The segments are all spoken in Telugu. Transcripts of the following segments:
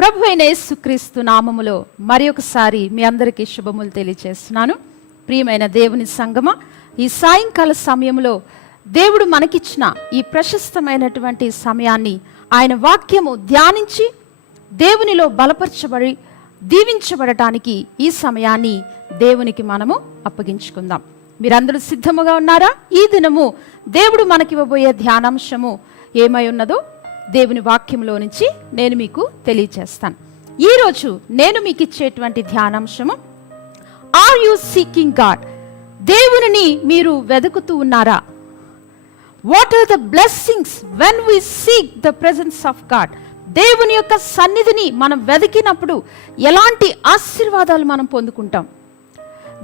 ప్రభు అయిన యేసుక్రీస్తు నామములో మరి ఒకసారి మీ అందరికీ శుభములు తెలియజేస్తున్నాను. ప్రియమైన దేవుని సంగమ, ఈ సాయంకాల సమయంలో దేవుడు మనకిచ్చిన ఈ ప్రశస్తమైనటువంటి సమయాన్ని ఆయన వాక్యము ధ్యానించి దేవునిలో బలపరచబడి దీవించబడటానికి ఈ సమయాన్ని దేవునికి మనము అప్పగించుకుందాం. మీరందరూ సిద్ధముగా ఉన్నారా? ఈ దినము దేవుడు మనకివ్వబోయే ధ్యానాంశము ఏమై ఉన్నదో దేవుని వాక్యంలో నుంచి నేను మీకు తెలియజేస్తాను. ఈరోజు నేను మీకు ఇచ్చేటువంటి ధ్యానాంశము, ఆర్ యు సీకింగ్ గాడ్? దేవునిని మీరు వెతుకుతూ ఉన్నారా? What are the blessings when we seek the presence of God? దేవుని యొక్క సన్నిధిని మనం వెతికినప్పుడు ఎలాంటి ఆశీర్వాదాలు మనం పొందుకుంటాం?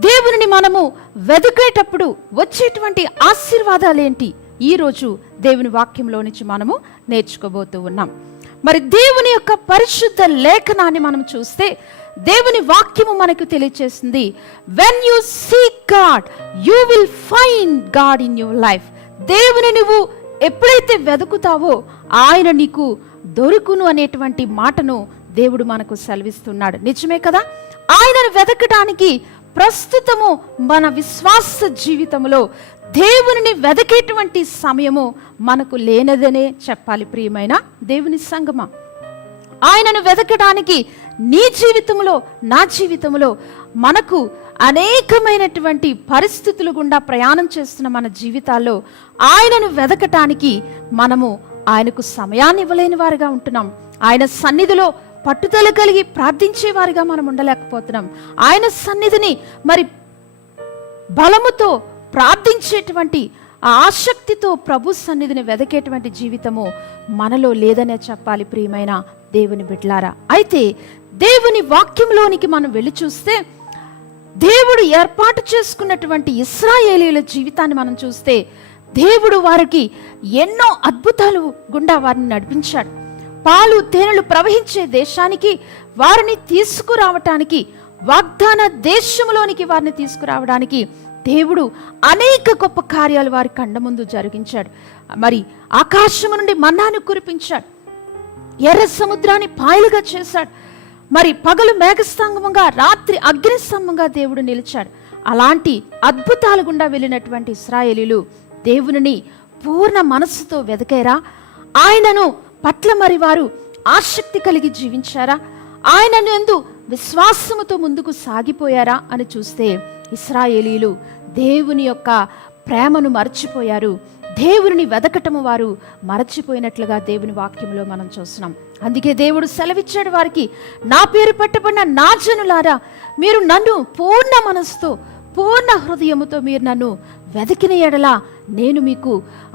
దేవునిని మనము వెతికేటప్పుడు వచ్చేటువంటి ఆశీర్వాదాలు ఏంటి? ఈరోజు దేవుని వాక్యంలో నుంచి మనము నేర్చుకోబోతూ ఉన్నాం. మరి దేవుని యొక్క పరిశుద్ధ లేఖనాన్ని మనం చూస్తే దేవుని వాక్యము మనకు తెలియజేస్తుంది, when you seek God you will find God in your life. దేవుని నువ్వు ఎప్పుడైతే వెతుకుతావో ఆయన నీకు దొరుకును అనేటువంటి మాటను దేవుడు మనకు సెలవిస్తున్నాడు. నిజమే కదా? ఆయనను వెతకడానికి ప్రస్తుతము మన విశ్వాస జీవితంలో దేవునిని వెతికేటువంటి సమయము మనకు లేనదనే చెప్పాలి. ప్రియమైన దేవుని సంగమ, ఆయనను వెతకడానికి నీ జీవితంలో నా జీవితంలో మనకు అనేకమైనటువంటి పరిస్థితులు గుండా ప్రయాణం చేస్తున్న మన జీవితాల్లో ఆయనను వెతకటానికి మనము ఆయనకు సమయాన్ని ఇవ్వలేని వారిగా ఉంటున్నాం. ఆయన సన్నిధిలో పట్టుదల కలిగి ప్రార్థించేవారిగా మనం ఉండలేకపోతున్నాం. ఆయన సన్నిధిని మరి బలముతో ప్రార్థించేటువంటి ఆసక్తితో ప్రభు సన్నిధిని వెదకేటువంటి జీవితము మనలో లేదనే చెప్పాలి. ప్రియమైన దేవుని బిడ్డలారా, అయితే దేవుని వాక్యంలోనికి మనం వెళ్ళి చూస్తే దేవుడు ఏర్పాటు చేసుకున్నటువంటి ఇశ్రాయేలీయుల జీవితాన్ని మనం చూస్తే దేవుడు వారికి ఎన్నో అద్భుతాలు గుండా వారిని నడిపించాడు. పాలు తేనెలు ప్రవహించే దేశానికి వారిని తీసుకురావటానికి, వాగ్దాన దేశంలోనికి వారిని తీసుకురావడానికి దేవుడు అనేక గొప్ప కార్యాలు వారి కళ్ళ ముందు జరిగించాడు. మరి ఆకాశము నుండి మన్నాను కురిపించాడు, ఎర్ర సముద్రాన్ని పాయలుగా చేశాడు. మరి పగలు మేఘస్తంభంగా, రాత్రి అగ్నిస్తంభంగా దేవుడు నిలిచాడు. అలాంటి అద్భుతాలు గుండా వెళ్ళినటువంటి ఇశ్రాయేలీయులు దేవునిని పూర్ణ మనస్సుతో వెతికారా? ఆయనను పట్ల మరి వారు ఆసక్తి కలిగి జీవించారా? ఆయనను యందు విశ్వాసముతో ముందుకు సాగిపోయారా అని చూస్తే ఇశ్రాయేలీయులు దేవుని యొక్క ప్రేమను మరచిపోయారు. దేవుని వెదకటము వారు మరచిపోయినట్లుగా దేవుని వాక్యంలో మనం చూస్తున్నాం. అందుకే దేవుడు సెలవిచ్చాడు వారికి, నా పేరు పెట్టబడిన నా జనులారా, మీరు నన్ను పూర్ణ మనసుతో పూర్ణ హృదయముతో మీరు నన్ను వెతికిన ఎడల నేను మీకు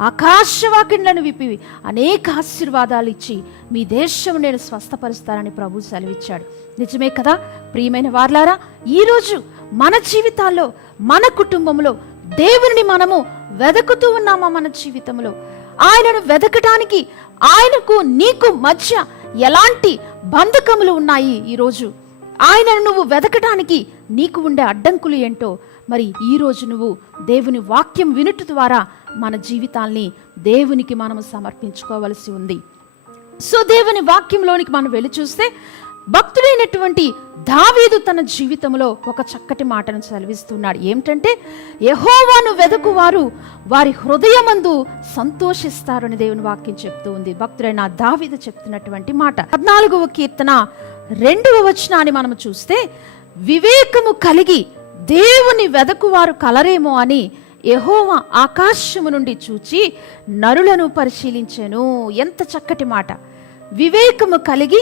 ఆకాశవాకిండ్లను విప్పి అనేక ఆశీర్వాదాలు ఇచ్చి మీ దేశం నేను స్వస్థపరుస్తానని ప్రభు సెలవిచ్చాడు. నిజమే కదా? ప్రియమైన వార్లారా, ఈరోజు మన జీవితాల్లో, మన కుటుంబంలో దేవుని మనము వెతుకుతూ ఉన్నామా? మన జీవితంలో ఆయనను వెతకటానికి ఆయనకు నీకు మధ్య ఎలాంటి బంధకములు ఉన్నాయి? ఈరోజు ఆయనను నువ్వు వెతకటానికి నీకు ఉండే అడ్డంకులు ఏంటో మరి ఈరోజు నువ్వు దేవుని వాక్యం వినుట ద్వారా మన జీవితాల్ని దేవునికి మనము సమర్పించుకోవలసి ఉంది. సో దేవుని వాక్యంలోనికి మనం వెళ్ళి చూస్తే భక్తుడైనటువంటి దావీదు తన జీవితంలో ఒక చక్కటి మాటను సెలవిస్తున్నాడు. ఏమిటంటే, యెహోవాను వెదకువారు వారి హృదయమందు సంతోషిస్తారు అని దేవుని వాక్యం చెప్తూ ఉంది. భక్తుడైన దావీదు చెప్తున్నటువంటి మాట 14వ కీర్తన 2వ వచనాన్ని మనం చూస్తే, వివేకము కలిగి దేవుని వెదకువారు కలరేమో అని యెహోవా ఆకాశము నుండి చూచి నరులను పరిశీలించెను. ఎంత చక్కటి మాట! వివేకము కలిగి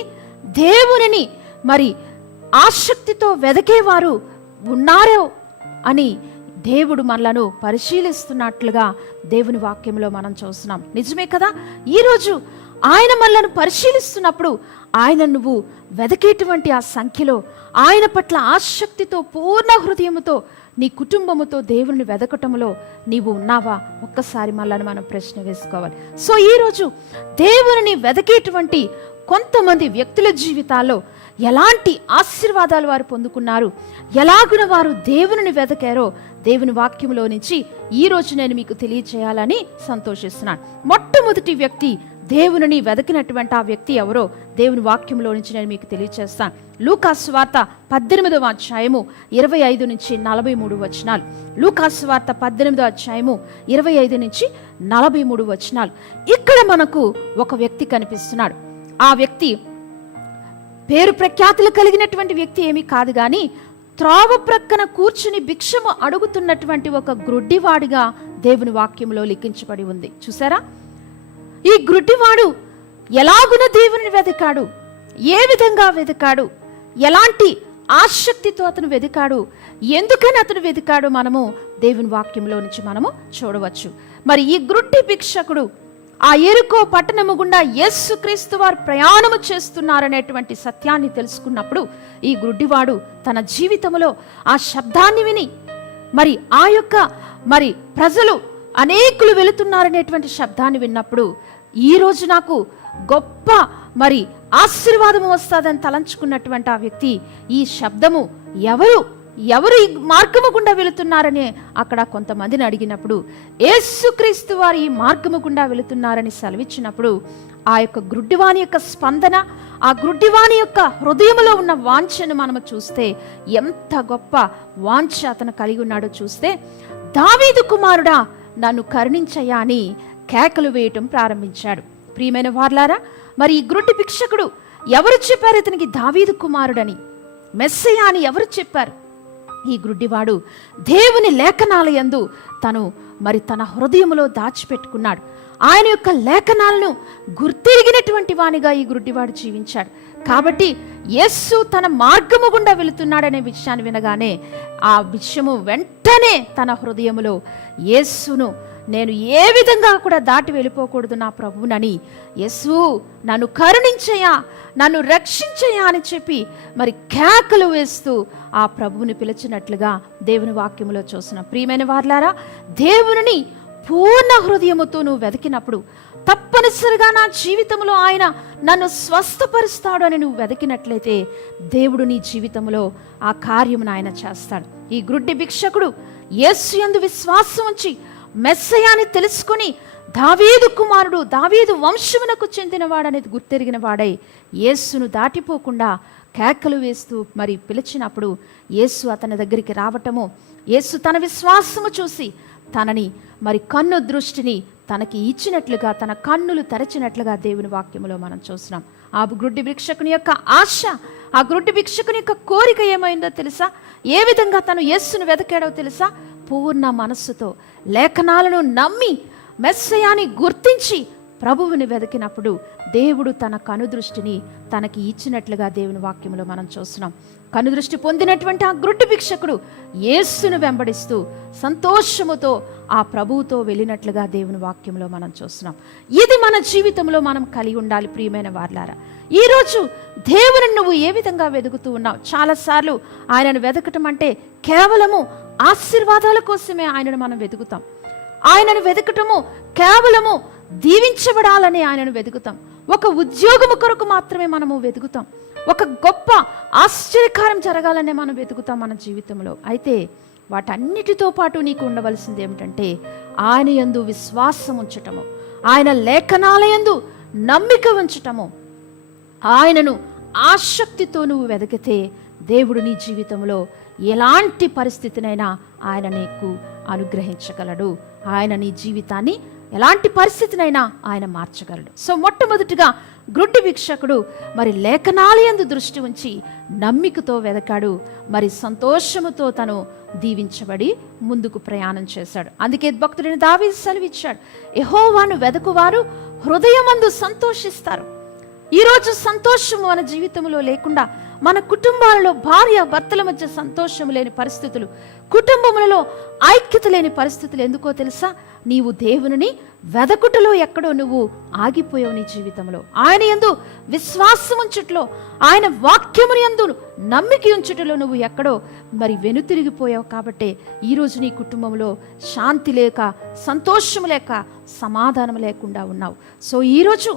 దేవునిని మరి ఆసక్తితో వెదకేవారు ఉన్నారో అని దేవుడు మనలను పరిశీలిస్తున్నట్లుగా దేవుని వాక్యంలో మనం చూస్తున్నాం. నిజమే కదా? ఈరోజు ఆయన మనలను పరిశీలిస్తున్నప్పుడు ఆయన నువ్వు వెదకేటువంటి ఆ సంఖ్యలో ఆయన పట్ల ఆసక్తితో పూర్ణ హృదయముతో నీ కుటుంబముతో దేవుని వెదకటంలో నీవు ఉన్నావా? ఒక్కసారి మనల్ని మనం ప్రశ్న వేసుకోవాలి. సో ఈరోజు దేవుని వెదకేటువంటి కొంతమంది వ్యక్తుల జీవితాల్లో ఎలాంటి ఆశీర్వాదాలు వారు పొందుకున్నారు, ఎలాగున వారు దేవుని వెదకారో దేవుని వాక్యంలో నుంచి ఈరోజు నేను మీకు తెలియచేయాలని సంతోషిస్తున్నాను. మొట్టమొదటి వ్యక్తి దేవునిని వెతికినటువంటి ఆ వ్యక్తి ఎవరో దేవుని వాక్యంలో నుంచి నేను మీకు తెలియజేస్తాను. లూకాసు వార్త 18వ అధ్యాయము 25 నుంచి 43 వచనాలు. లూకాసు వార్త 18వ అధ్యాయము 25 నుంచి 43 వచనాలు. ఇక్కడ మనకు ఒక వ్యక్తి కనిపిస్తున్నాడు. ఆ వ్యక్తి పేరు ప్రఖ్యాతులు కలిగినటువంటి వ్యక్తి ఏమీ కాదు, కానీ త్రోవ ప్రక్కన కూర్చుని భిక్షము అడుగుతున్నటువంటి ఒక గ్రుడ్డివాడిగా దేవుని వాక్యంలో లిఖించబడి ఉంది. చూసారా, ఈ గ్రుడ్డివాడు ఎలాగున దేవుని వెతికాడు, ఏ విధంగా వెతికాడు, ఎలాంటి ఆసక్తితో అతను వెతికాడు, ఎందుకని అతను వెతికాడు, మనము దేవుని వాక్యంలో నుంచి మనము చూడవచ్చు. మరి ఈ గ్రుడ్డి భిక్షకుడు ఆ యెరికో పట్టణము గుండా యేసుక్రీస్తు వారు ప్రయాణము చేస్తున్నారనేటువంటి సత్యాన్ని తెలుసుకున్నప్పుడు ఈ గ్రుడ్డివాడు తన జీవితంలో ఆ శబ్దాన్ని విని, మరి ఆ యొక్క మరి ప్రజలు అనేకులు వెళుతున్నారనేటువంటి శబ్దాన్ని విన్నప్పుడు, ఈరోజు నాకు గొప్ప మరి ఆశీర్వాదము వస్తుందని తలంచుకున్నటువంటి ఆ వ్యక్తి ఈ శబ్దము ఎవరు ఈ మార్గము గుండా వెళుతున్నారని అక్కడ కొంతమందిని అడిగినప్పుడు, యేసుక్రీస్తు వారు ఈ మార్గము గుండా వెళుతున్నారని సెలవిచ్చినప్పుడు, ఆ యొక్క గ్రుడ్డివాని యొక్క స్పందన, ఆ గ్రుడ్డివాని యొక్క హృదయంలో ఉన్న వాంఛను మనము చూస్తే ఎంత గొప్ప వాంఛ అతను కలిగి ఉన్నాడో చూస్తే, దావీదు కుమారుడా నన్ను కరుణించయ్యా అని కేకలు వేయటం ప్రారంభించాడు. ప్రియమైన వార్లారా, మరి ఈ గ్రుడ్డి భిక్షకుడు ఎవరు చెప్పారు ఇతనికి దావీదు కుమారుడని, మెస్సయ్య అని ఎవరు చెప్పారు? ఈ గ్రుడ్డివాడు దేవుని లేఖనాలయందు తను మరి తన హృదయంలో దాచిపెట్టుకున్నాడు. ఆయన యొక్క లేఖనాలను గుర్తిరిగినటువంటి వానిగా ఈ గ్రుడ్డివాడు జీవించాడు. కాబట్టి యేసు తన మార్గము గుండా వెళుతున్నాడనే విషయాన్ని వినగానే ఆ విషయము వెంటనే తన హృదయములో, యేసును నేను ఏ విధంగా కూడా దాటి వెళ్ళిపోకూడదు నా ప్రభువునని, యేసు నన్ను కరుణించయ్యా, నన్ను రక్షించయ్యా అని చెప్పి మరి కేకలు వేస్తూ ఆ ప్రభువుని పిలిచినట్లుగా దేవుని వాక్యములో చూసిన ప్రియమైన వార్లారా, దేవుని పూర్ణ హృదయముతో నువ్వు వెతికినప్పుడు తప్పనిసరిగా నా జీవితంలో ఆయన నన్ను స్వస్థపరుస్తాడు అని నువ్వు వెతికినట్లయితే దేవుడు నీ జీవితంలో ఆ కార్యమును ఆయన చేస్తాడు. ఈ గ్రుడ్డి భిక్షకుడు యేసు యందు విశ్వాసం ఉంచి మెస్సయాని తెలుసుకుని దావీదు కుమారుడు, దావీదు వంశమునకు చెందినవాడనేది గుర్తెరిగిన వాడై యేసును దాటిపోకుండా కేకలు వేస్తూ మరి పిలిచినప్పుడు యేసు అతని దగ్గరికి రావటము, యేసు తన విశ్వాసము చూసి తనని మరి కన్ను దృష్టిని తనకి ఇచ్చినట్లుగా, తన కన్నులు తెరచినట్లుగా దేవుని వాక్యములో మనం చూస్తున్నాం. ఆ గ్రుడ్డి భిక్షకుని యొక్క ఆశ, ఆ గ్రుడ్డి భిక్షకుని యొక్క కోరిక ఏమైందో తెలుసా? ఏ విధంగా తను యేసును వెతకాడో తెలుసా? పూర్ణ మనస్సుతో లేఖనాలను నమ్మి మెస్సయాని గుర్తించి ప్రభువుని వెతికినప్పుడు దేవుడు తన కనుదృష్టిని తనకి ఇచ్చినట్లుగా దేవుని వాక్యంలో మనం చూస్తున్నాం. కనుదృష్టి పొందినటువంటి ఆ గ్రుడ్డి భిక్షకుడు యేసును వెంబడిస్తూ సంతోషముతో ఆ ప్రభువుతో వెళ్ళినట్లుగా దేవుని వాక్యంలో మనం చూస్తున్నాం. ఇది మన జీవితంలో మనం కలిగి ఉండాలి. ప్రియమైన వార్లారా, ఈరోజు దేవుని నువ్వు ఏ విధంగా వెతుకుతూ ఉన్నావు? చాలాసార్లు ఆయనను వెతకటం అంటే కేవలము ఆశీర్వాదాల కోసమే ఆయనను మనం వెతుకుతాం. ఆయనను వెతకటము కేవలము దీవించబడాలని ఆయనను వెతుకుతాం. ఒక ఉద్యోగము కొరకు మాత్రమే మనము వెతుకుతాం. ఒక గొప్ప ఆశ్చర్యకారం జరగాలనే మనం వెతుకుతాం మన జీవితంలో. అయితే వాటన్నిటితో పాటు నీకు ఉండవలసింది ఏమిటంటే ఆయన యందు విశ్వాసం ఉంచటము, ఆయన లేఖనాలయందు నమ్మిక ఉంచటము. ఆయనను ఆసక్తితో నువ్వు వెతికితే దేవుడు నీ జీవితంలో ఎలాంటి పరిస్థితినైనా ఆయన నీకు అనుగ్రహించగలడు. ఆయన నీ జీవితాన్ని ఎలాంటి పరిస్థితినైనా ఆయన మార్చగలడు. సో మొట్టమొదటిగా గ్రుడ్డి భిక్షకుడు మరి లేఖనాలయందు దృష్టి ఉంచి నమ్మికతో వెదకాడు. మరి సంతోషముతో తను దీవించబడి ముందుకు ప్రయాణం చేశాడు. అందుకే భక్తుడిని దావీదు సెలవిచ్చాడు, యెహోవాను వెదకువారు హృదయమందు సంతోషిస్తారు. ఈరోజు సంతోషము మన జీవితంలో లేకుండా, మన కుటుంబాలలో భార్య భర్తల మధ్య సంతోషం లేని పరిస్థితులు, కుటుంబములలో ఐక్యత లేని పరిస్థితులు ఎందుకో తెలుసా? నీవు దేవుని వెదకుటలో ఎక్కడో నువ్వు ఆగిపోయావు. నీ జీవితంలో ఆయన యందు విశ్వాసం ఉంచుటలో, ఆయన వాక్యముని యందు నమ్మిక ఉంచుటలో నువ్వు ఎక్కడో మరి వెనుతిరిగిపోయావు. కాబట్టి ఈరోజు నీ కుటుంబంలో శాంతి లేక, సంతోషం లేక, సమాధానం లేకుండా ఉన్నావు. సో ఈరోజు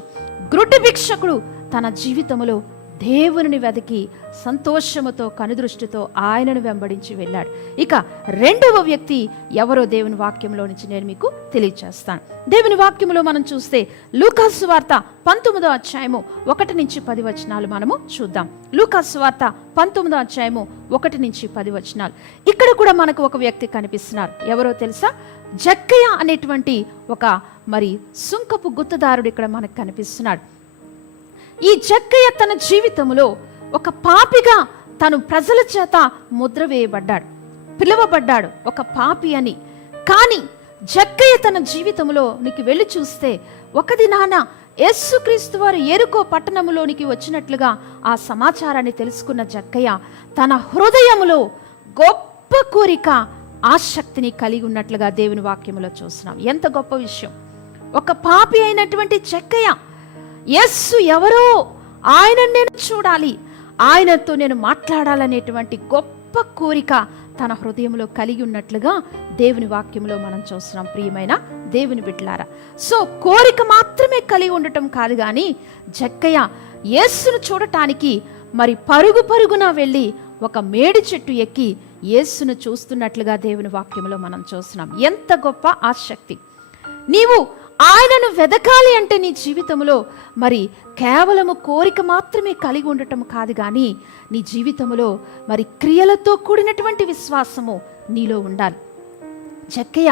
గ్రుడ్డి భిక్షకుడు తన జీవితంలో దేవుని వెతికి సంతోషముతో కనుదృష్టితో ఆయనను వెంబడించి వెళ్ళాడు. ఇక రెండవ వ్యక్తి ఎవరో దేవుని వాక్యంలో నుంచి నేను మీకు తెలియజేస్తాను. దేవుని వాక్యంలో మనం చూస్తే లూకాసు సువార్త 19వ అధ్యాయము 1 నుంచి 10 వచనాలు మనము చూద్దాం. లూకాసు సువార్త 19వ అధ్యాయము 1 నుంచి 10 వచనాలు. ఇక్కడ కూడా మనకు ఒక వ్యక్తి కనిపిస్తున్నారు. ఎవరో తెలుసా? జక్కయ్య అనేటువంటి ఒక సుంకపు గుత్తదారుడు ఇక్కడ మనకు కనిపిస్తున్నాడు. ఈ జక్కయ్య తన జీవితంలో ఒక పాపిగా తను ప్రజల చేత ముద్ర వేయబడ్డాడు, పిలువబడ్డాడు ఒక పాపి అని. కానీ జక్కయ్య తన జీవితంలోనికి వెళ్ళి చూస్తే ఒక దినాన యేసుక్రీస్తు వారు యెరికో పట్టణంలోనికి వచ్చినట్లుగా ఆ సమాచారాన్ని తెలుసుకున్న జక్కయ్య తన హృదయములో గొప్ప కోరిక, ఆసక్తిని కలిగి ఉన్నట్లుగా దేవుని వాక్యములో చూస్తున్నాం. ఎంత గొప్ప విషయం! ఒక పాపి అయినటువంటి జక్కయ్య యేసు ఎవరో, ఆయనను నేను చూడాలి, ఆయనతో నేను మాట్లాడాలనేటువంటి గొప్ప కోరిక తన హృదయంలో కలిగి ఉన్నట్లుగా దేవుని వాక్యంలో మనం చూస్తున్నాం. ప్రియమైన దేవుని బిడ్డలారా, సో కోరిక మాత్రమే కలిగి ఉండటం కాదు, కానీ జక్కయ్య యేసును చూడటానికి పరుగు పరుగున వెళ్ళి ఒక మేడి చెట్టు ఎక్కి యేసును చూస్తున్నట్లుగా దేవుని వాక్యంలో మనం చూస్తున్నాం. ఎంత గొప్ప ఆసక్తి! నీవు ఆయనను వెదకాలి అంటే నీ జీవితంలో కేవలము కోరిక మాత్రమే కలిగి ఉండటం కాదు, కానీ నీ జీవితంలో క్రియలతో కూడినటువంటి విశ్వాసము నీలో ఉండాలి. జక్కయ్య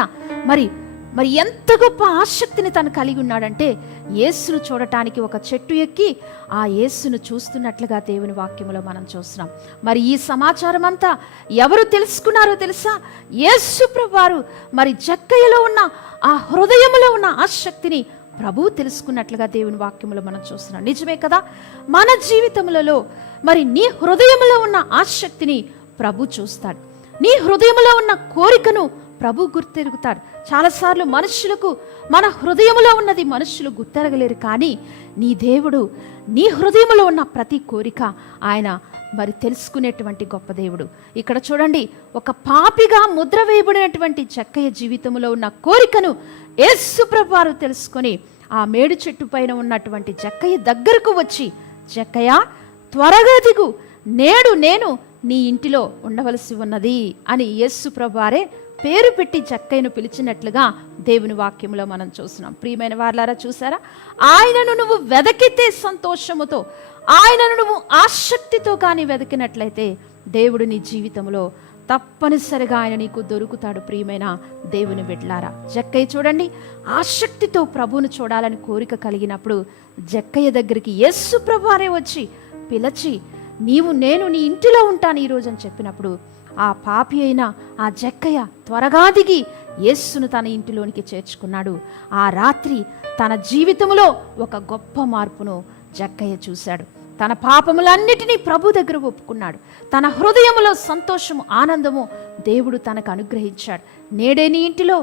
ఎంత గొప్ప ఆసక్తిని తను కలిగి ఉన్నాడంటే యేసును చూడటానికి ఒక చెట్టు ఎక్కి ఆ యేసును చూస్తున్నట్లుగా దేవుని వాక్యములో మనం చూస్తున్నాం. ఈ సమాచారం అంతా ఎవరు తెలుసుకున్నారో తెలుసా? యేసు ప్రభువారు జక్కయ్యలో ఉన్న ఆ హృదయములో ఉన్న ఆసక్తిని ప్రభువు తెలుసుకున్నట్లుగా దేవుని వాక్యములో మనం చూస్తున్నాం. నిజమే కదా? మన జీవితములలో నీ హృదయములో ఉన్న ఆసక్తిని ప్రభు చూస్తాడు. నీ హృదయములో ఉన్న కోరికను ప్రభు గుర్తెరుగుతాడు. చాలాసార్లు మనుషులకు మన హృదయంలో ఉన్నది మనుషులు గుర్తెరగలేరు, కానీ నీ దేవుడు నీ హృదయంలో ఉన్న ప్రతి కోరిక ఆయన తెలుసుకునేటువంటి గొప్ప దేవుడు. ఇక్కడ చూడండి, ఒక పాపిగా ముద్ర వేయబడినటువంటి జక్కయ్య జీవితంలో ఉన్న కోరికను యేసు ప్రభువారు తెలుసుకొని ఆ మేడు చెట్టు పైన ఉన్నటువంటి జక్కయ్య దగ్గరకు వచ్చి, జక్కయ్య త్వరగా దిగు, నేడు నేను నీ ఇంటిలో ఉండవలసి ఉన్నది అని యేసు ప్రభువారే పేరు పెట్టి జక్కయ్యను పిలిచినట్లుగా దేవుని వాక్యంలో మనం చూస్తున్నాం. ప్రియమైన వారలారా, చూసారా? ఆయనను నువ్వు వెదకితే సంతోషముతో, ఆయనను నువ్వు ఆసక్తితో కానీ వెదకినట్లయితే దేవుడు నీ జీవితంలో తప్పనిసరిగా ఆయన నీకు దొరుకుతాడు. ప్రియమైన దేవుని బిడ్డలారా, జక్కయ్య చూడండి, ఆసక్తితో ప్రభువును చూడాలని కోరిక కలిగినప్పుడు జక్కయ్య దగ్గరికి యేసు ప్రభువారే వచ్చి పిలిచి, నేను నీ ఇంటిలో ఉంటాను ఈరోజు అని చెప్పినప్పుడు ఆ పాపి అయిన ఆ జక్కయ్య త్వరగా దిగి యేసును తన ఇంటిలోనికి చేర్చుకున్నాడు. ఆ రాత్రి తన జీవితంలో ఒక గొప్ప మార్పును జక్కయ్య చూశాడు. తన పాపములన్నిటినీ ప్రభు దగ్గర ఒప్పుకున్నాడు. తన హృదయంలో సంతోషము, ఆనందము దేవుడు తనకు అనుగ్రహించాడు. నేడే నీ ఇంటిలో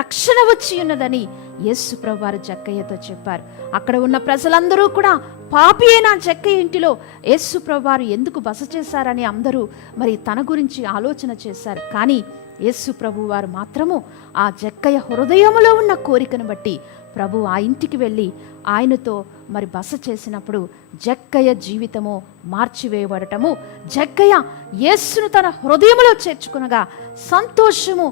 రక్షణ వచ్చి ఉన్నదని యేసు ప్రభువారు జక్కయ్యతో చెప్పారు. అక్కడ ఉన్న ప్రజలందరూ కూడా పాపి అయిన జక్కయ్య ఇంటిలో యేసు ప్రభువారు ఎందుకు బస చేశారని అందరూ తన గురించి ఆలోచన చేశారు. కానీ యేసు ప్రభువారు మాత్రము ఆ జక్కయ్య హృదయములో ఉన్న కోరికను బట్టి ప్రభు ఆ ఇంటికి వెళ్ళి ఆయనతో బస చేసినప్పుడు జక్కయ్య జీవితము మార్చివేయబడటము, జక్కయ్య యేసును తన హృదయములో చేర్చుకునగా సంతోషము,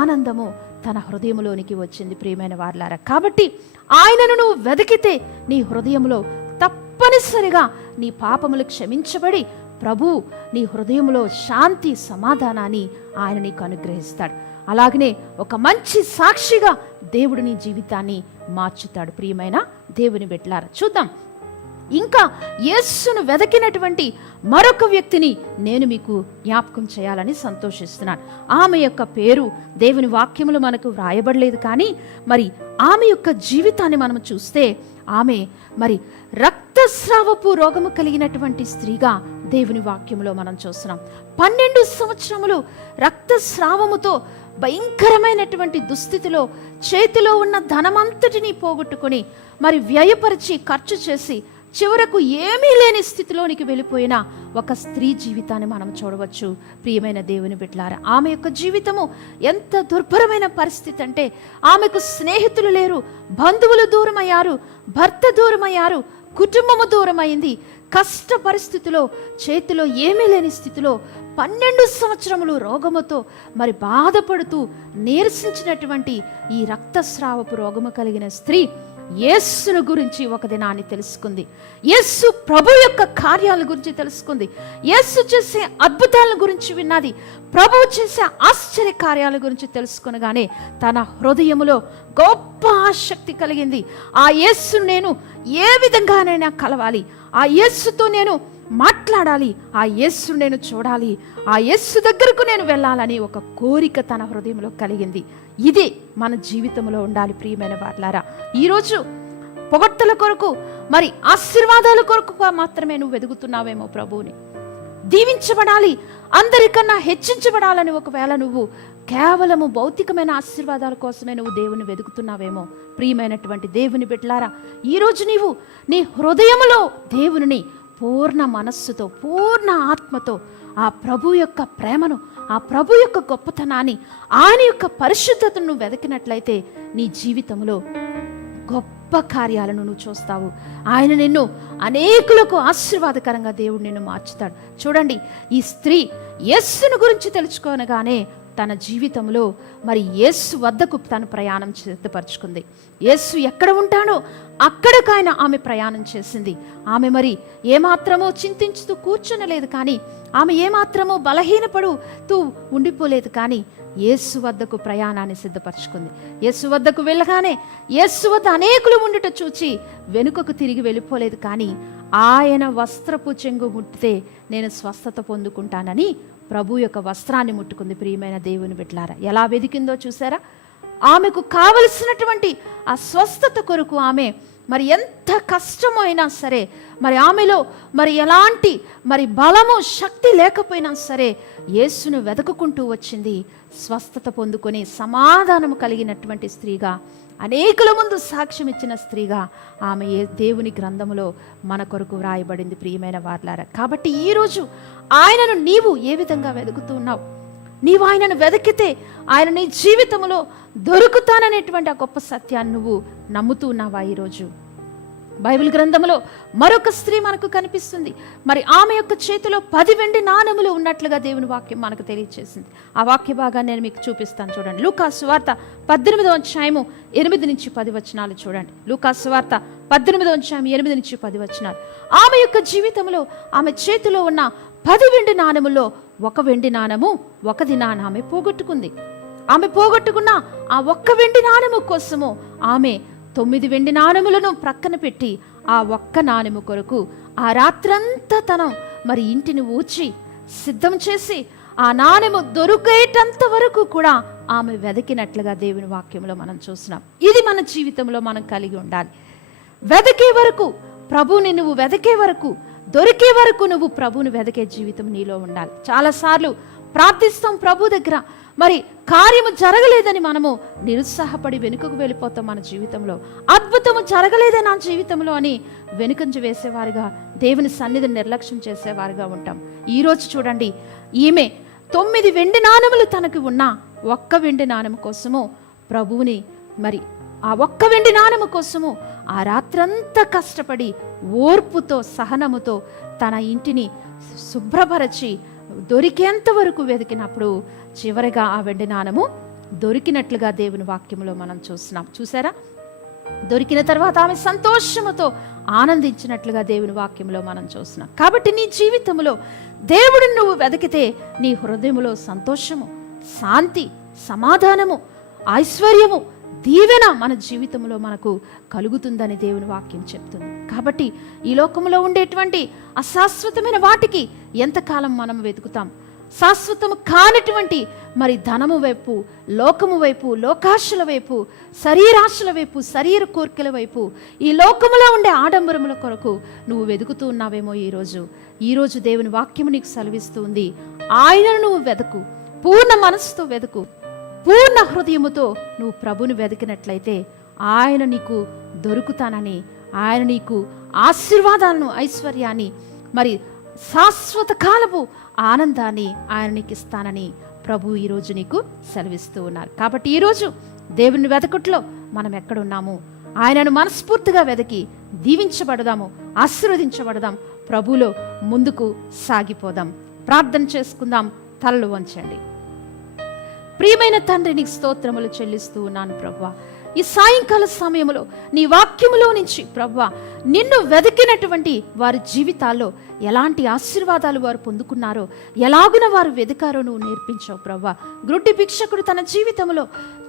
ఆనందము తన హృదయంలోనికి వచ్చింది. ప్రియమైన వారలారా, కాబట్టి ఆయనను నువ్వు వెతికితే నీ హృదయంలో తప్పనిసరిగా నీ పాపములు క్షమించబడి ప్రభు నీ హృదయంలో శాంతి, సమాధానాన్ని ఆయన నీకు అనుగ్రహిస్తాడు. అలాగనే ఒక మంచి సాక్షిగా దేవుడు నీ జీవితాన్ని మార్చుతాడు. ప్రియమైన దేవుని బిడ్డలారా, చూద్దాం. ఇంకా యేసును వెదకినటువంటి మరొక వ్యక్తిని నేను మీకు జ్ఞాపకం చేయాలని సంతోషిస్తున్నాను. ఆమె యొక్క పేరు దేవుని వాక్యములు మనకు వ్రాయబడలేదు, కానీ ఆమె యొక్క జీవితాన్ని మనం చూస్తే ఆమె రక్తస్రావపు రోగము కలిగినటువంటి స్త్రీగా దేవుని వాక్యంలో మనం చూస్తున్నాం. 12 సంవత్సరములు రక్తస్రావముతో భయంకరమైనటువంటి దుస్థితిలో చేతిలో ఉన్న ధనమంతటిని పోగొట్టుకొని వ్యయపరిచి ఖర్చు చేసి చివరకు ఏమీ లేని స్థితిలోనికి వెళ్ళిపోయిన ఒక స్త్రీ జీవితాన్ని మనం చూడవచ్చు. ప్రియమైన దేవుని బిడ్డలారా, ఆమె యొక్క జీవితము ఎంత దుర్భరమైన పరిస్థితి అంటే ఆమెకు స్నేహితులు లేరు, బంధువులు దూరమయ్యారు, భర్త దూరమయ్యారు, కుటుంబము దూరమైంది, కష్ట పరిస్థితిలో, చేతిలో ఏమీ లేని స్థితిలో 12 సంవత్సరములు రోగముతో మరి బాధపడుతూ నీరసించినటువంటి ఈ రక్తస్రావపు రోగము కలిగిన స్త్రీ యేసును గురించి ఒక దినాన్ని తెలుసుకుంది. యేసు ప్రభు యొక్క కార్యాల గురించి తెలుసుకుంది. యేసు చేసే అద్భుతాల గురించి విన్నది. ప్రభువు చేసే ఆశ్చర్య కార్యాల గురించి తెలుసుకొనగానే తన హృదయములో గొప్ప ఆసక్తి కలిగింది. ఆ యేసును నేను ఏ విధంగానైనా కలవాలి, ఆ యేసుతో నేను మాట్లాడాలి, ఆ యేసును నేను చూడాలి, ఆ యేసు దగ్గరకు నేను వెళ్ళాలని ఒక కోరిక తన హృదయంలో కలిగింది. ఇది మన జీవితంలో ఉండాలి ప్రియమైన వారలారా. ఈరోజు పొగడ్తల కొరకు, మరి ఆశీర్వాదాల కొరకు మాత్రమే నువ్వు వెతుకుతున్నావేమో ప్రభువుని. దీవించబడాలి, అందరికన్నా హెచ్చించబడాలని ఒకవేళ నువ్వు కేవలము భౌతికమైన ఆశీర్వాదాల కోసమే నువ్వు దేవుని వెతుకుతున్నావేమో. ప్రియమైనటువంటి దేవుని బిడ్డలారా, ఈరోజు నీవు నీ హృదయములో దేవుని పూర్ణ మనస్సుతో, పూర్ణ ఆత్మతో ఆ ప్రభు యొక్క ప్రేమను, ఆ ప్రభు యొక్క గొప్పతనాన్ని, ఆయన యొక్క పరిశుద్ధతను నువ్వు వెతికినట్లయితే నీ జీవితంలో గొప్ప కార్యాలను నువ్వు చూస్తావు. ఆయన నిన్ను అనేకులకు ఆశీర్వాదకరంగా దేవుడు నిన్ను మార్చుతాడు. చూడండి, ఈ స్త్రీ యేసును గురించి తెలుసుకోనగానే తన జీవితంలో మరి యేసు వద్దకు తను ప్రయాణం సిద్ధపరచుకుంది. యేసు ఎక్కడ ఉంటాడో అక్కడికి ఆమె ప్రయాణం చేసింది. ఆమె మరి ఏమాత్రమో చింతించుతూ కూర్చునలేదు, కానీ ఆమె ఏమాత్రమో బలహీనపడుతూ ఉండిపోలేదు, కానీ యేసు వద్దకు ప్రయాణాన్ని సిద్ధపరచుకుంది. యేసు వద్దకు వెళ్ళగానే యేసు వద్ద అనేకులు ఉండుట చూచి వెనుకకు తిరిగి వెళ్ళిపోలేదు, కానీ ఆయన వస్త్రపు చెంగు ముట్టితే నేను స్వస్థత పొందుకుంటానని ప్రభు యొక్క వస్త్రాన్ని ముట్టుకుంది. ప్రియమైన దేవుని బిడ్డలారా, ఎలా వెదికిందో చూసారా? ఆమెకు కావలసినటువంటి ఆ స్వస్థత కొరకు ఆమె మరి ఎంత కష్టమో అయినా సరే, మరి ఆమెలో మరి ఎలాంటి మరి బలము, శక్తి లేకపోయినా సరే యేసును వెతుకుకుంటూ వచ్చింది. స్వస్థత పొందుకొని సమాధానము కలిగినటువంటి స్త్రీగా, అనేకుల ముందు సాక్ష్యం ఇచ్చిన స్త్రీగా ఆమె దేవుని గ్రంథములో మన కొరకు వ్రాయబడింది. ప్రియమైన వారలారా, కాబట్టి ఈరోజు ఆయనను నీవు ఏ విధంగా వెతుకుతూ ఉన్నావు? నీవు ఆయనను వెతికితే ఆయన నీ జీవితంలో దొరుకుతాననేటువంటి ఆ గొప్ప సత్యాన్ని నువ్వు నమ్ముతూ ఉన్నావా? ఈరోజు బైబిల్ గ్రంథంలో మరొక స్త్రీ మనకు కనిపిస్తుంది. మరి ఆమె యొక్క చేతిలో 10 వెండి నాణెములు ఉన్నట్లుగా దేవుని వాక్యం మనకు తెలియజేసింది. ఆ వాక్య భాగాన్ని నేను మీకు చూపిస్తాను. చూడండి, లూకాసు సువార్త 18వ అధ్యాయము 8 నుంచి 10 వచనాలు చూడండి. లూకాసు సువార్త 18వ అధ్యాయం 8 నుంచి 10 వచనాలు. ఆమె యొక్క జీవితంలో ఆమె చేతిలో ఉన్న 10 వెండి నాణెముల్లో 1 వెండి నాణెము ఒక దినాన ఆమె పోగొట్టుకుంది. ఆమె పోగొట్టుకున్న ఆ 1 వెండి నాణెము కోసము ఆమె 9 వెండి నాణెములను ప్రక్కన పెట్టి ఆ 1 నాణెము కొరకు ఆ రాత్రంతా తను మరి ఇంటిని ఊడ్చి సిద్ధం చేసి ఆ నాణెము దొరికేటంత వరకు కూడా ఆమె వెతికినట్లుగా దేవుని వాక్యంలో మనం చూస్తున్నాం. ఇది మన జీవితంలో మనం కలిగి ఉండాలి. వెతికే వరకు, ప్రభువుని నువ్వు వెతికే వరకు, దొరికే వరకు నువ్వు ప్రభువుని వెతికే జీవితం నీలో ఉండాలి. చాలాసార్లు ప్రార్థిస్తాం ప్రభు దగ్గర, మరి కార్యము జరగలేదని మనము నిరుత్సాహపడి వెనుకకు వెళ్ళిపోతాం. మన జీవితంలో అద్భుతము జరగలేదే నా జీవితంలో అని వెనుకంజ వేసేవారుగా, దేవుని సన్నిధిని నిర్లక్ష్యం చేసేవారుగా ఉంటాం. ఈరోజు చూడండి, ఈమె 9 వెండి నాణెములు తనకు ఉన్న 1 వెండి నాణెము కోసము ప్రభువుని, మరి ఆ 1 వెండి నాణెము కోసము ఆ రాత్రంతా కష్టపడి ఓర్పుతో, సహనముతో తన ఇంటిని శుభ్రపరచి దొరికేంత వరకు వెతికినప్పుడు చివరిగా ఆ వెండి నాణెము దొరికినట్లుగా దేవుని వాక్యంలో మనం చూస్తున్నాం. చూసారా? దొరికిన తర్వాత ఆమె సంతోషముతో ఆనందించినట్లుగా దేవుని వాక్యంలో మనం చూస్తున్నాం. కాబట్టి నీ జీవితంలో దేవుడిని నువ్వు వెతికితే నీ హృదయంలో సంతోషము, శాంతి, సమాధానము, ఐశ్వర్యము, దీవెన మన జీవితంలో మనకు కలుగుతుందని దేవుని వాక్యం చెప్తుంది. కాబట్టి ఈ లోకంలో ఉండేటువంటి అశాశ్వతమైన వాటికి ఎంతకాలం మనం వెతుకుతాం? శాశ్వతము కానటువంటి మరి ధనము వైపు, లోకము వైపు, లోకాశల వైపు, శరీరాశల వైపు, శరీర కోరికల వైపు, ఈ లోకములో ఉండే ఆడంబరముల కొరకు నువ్వు వెతుకుతూ ఉన్నావేమో. ఈరోజు దేవుని వాక్యము నీకు సెలవిస్తుంది, ఆయనను నువ్వు వెతుకు, పూర్ణ మనస్సుతో వెతుకు, పూర్ణ హృదయముతో నువ్వు ప్రభుని వెతికినట్లయితే ఆయన నీకు దొరుకుతానని, ఆయన నీకు ఆశీర్వాదాలను, ఐశ్వర్యాన్ని, మరి శాశ్వత కాలపు ఆనందాన్ని ఆయన నీకు ఇస్తానని ప్రభు ఈరోజు నీకు సెలవిస్తూ ఉన్నారు. కాబట్టి ఈరోజు దేవుని వెతకుట్లో మనం ఎక్కడున్నాము? ఆయనను మనస్ఫూర్తిగా వెతికి దీవించబడదాము, ఆశీర్వదించబడదాం, ప్రభులో ముందుకు సాగిపోదాం. ప్రార్థన చేసుకుందాం. తలలు వంచండి. ప్రియమైన తండ్రి, నీకు స్తోత్రములు చెల్లిస్తూ ఉన్నాను ప్రభువా. ఈ సాయంకాల సమయంలో నీ వాక్యములో నుంచి ప్రభువా, నిన్ను వెతికినటువంటి వారి జీవితాల్లో ఎలాంటి ఆశీర్వాదాలు వారు పొందుకున్నారో, ఎలాగున వారు వెతికారో నువ్వు నేర్పించావు ప్రభువా. గ్రుడ్డి భిక్షకుడు తన జీవితంలో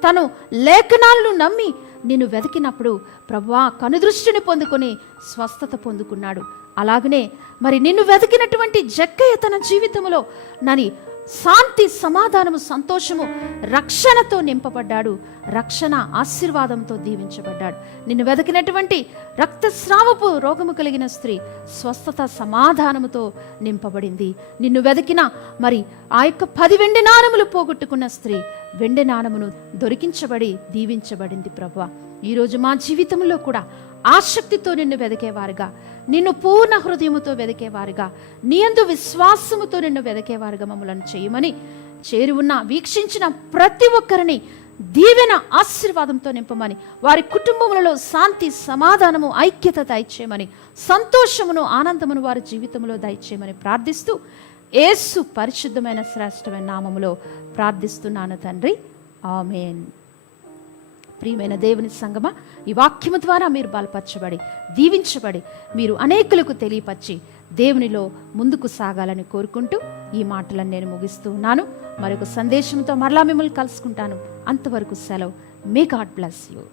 తను లేఖనాలను నమ్మి నిన్ను వెతికినప్పుడు ప్రభువా కనుదృష్టిని పొందుకొని స్వస్థత పొందుకున్నాడు. అలాగనే మరి నిన్ను వెతికినటువంటి జక్కయ్య తన జీవితంలో నని శాంతి, సమాధానము, సంతోషము, రక్షణతో నింపబడ్డాడు. రక్షణ ఆశీర్వాదంతో దీవించబడ్డాడు. నిన్ను వెతికినటువంటి రక్తస్రావపు రోగము కలిగిన స్త్రీ స్వస్థత, సమాధానముతో నింపబడింది. నిన్ను వెతికిన మరి ఆ యొక్క 10 వెండి నాణములు పోగొట్టుకున్న స్త్రీ వెండి నాణమును దొరికించబడి దీవించబడింది ప్రభువా. ఈరోజు మా జీవితంలో కూడా ఆసక్తితో నిన్ను వెదికేవారుగా, నిన్ను పూర్ణ హృదయముతో వెదికేవారుగా, నీ యందు విశ్వాసముతో నిన్ను వెదికేవారుగా మమ్మలను చేయమని, చేరి ఉన్న వీక్షించిన ప్రతి ఒక్కరిని దీవెన ఆశీర్వాదంతో నింపమని, వారి కుటుంబములలో శాంతి, సమాధానము, ఐక్యత దయచేయమని, సంతోషమును, ఆనందమును వారి జీవితంలో దయచేయమని ప్రార్థిస్తూ యేసు పరిశుద్ధమైన శ్రేష్టమైన నామములో ప్రార్థిస్తున్నాను తండ్రి. ఆమేన్. ప్రియమైన దేవుని సంగమా, ఈ వాక్యము ద్వారా మీరు బలపరచబడి, దీవించబడి, మీరు అనేకులకు తెలియపరిచి దేవునిలో ముందుకు సాగాలని కోరుకుంటూ ఈ మాటలను నేను ముగిస్తూ ఉన్నాను. మరొక సందేశంతో మరలా మిమ్మల్ని కలుసుకుంటాను. అంతవరకు సెలవు. May God bless you.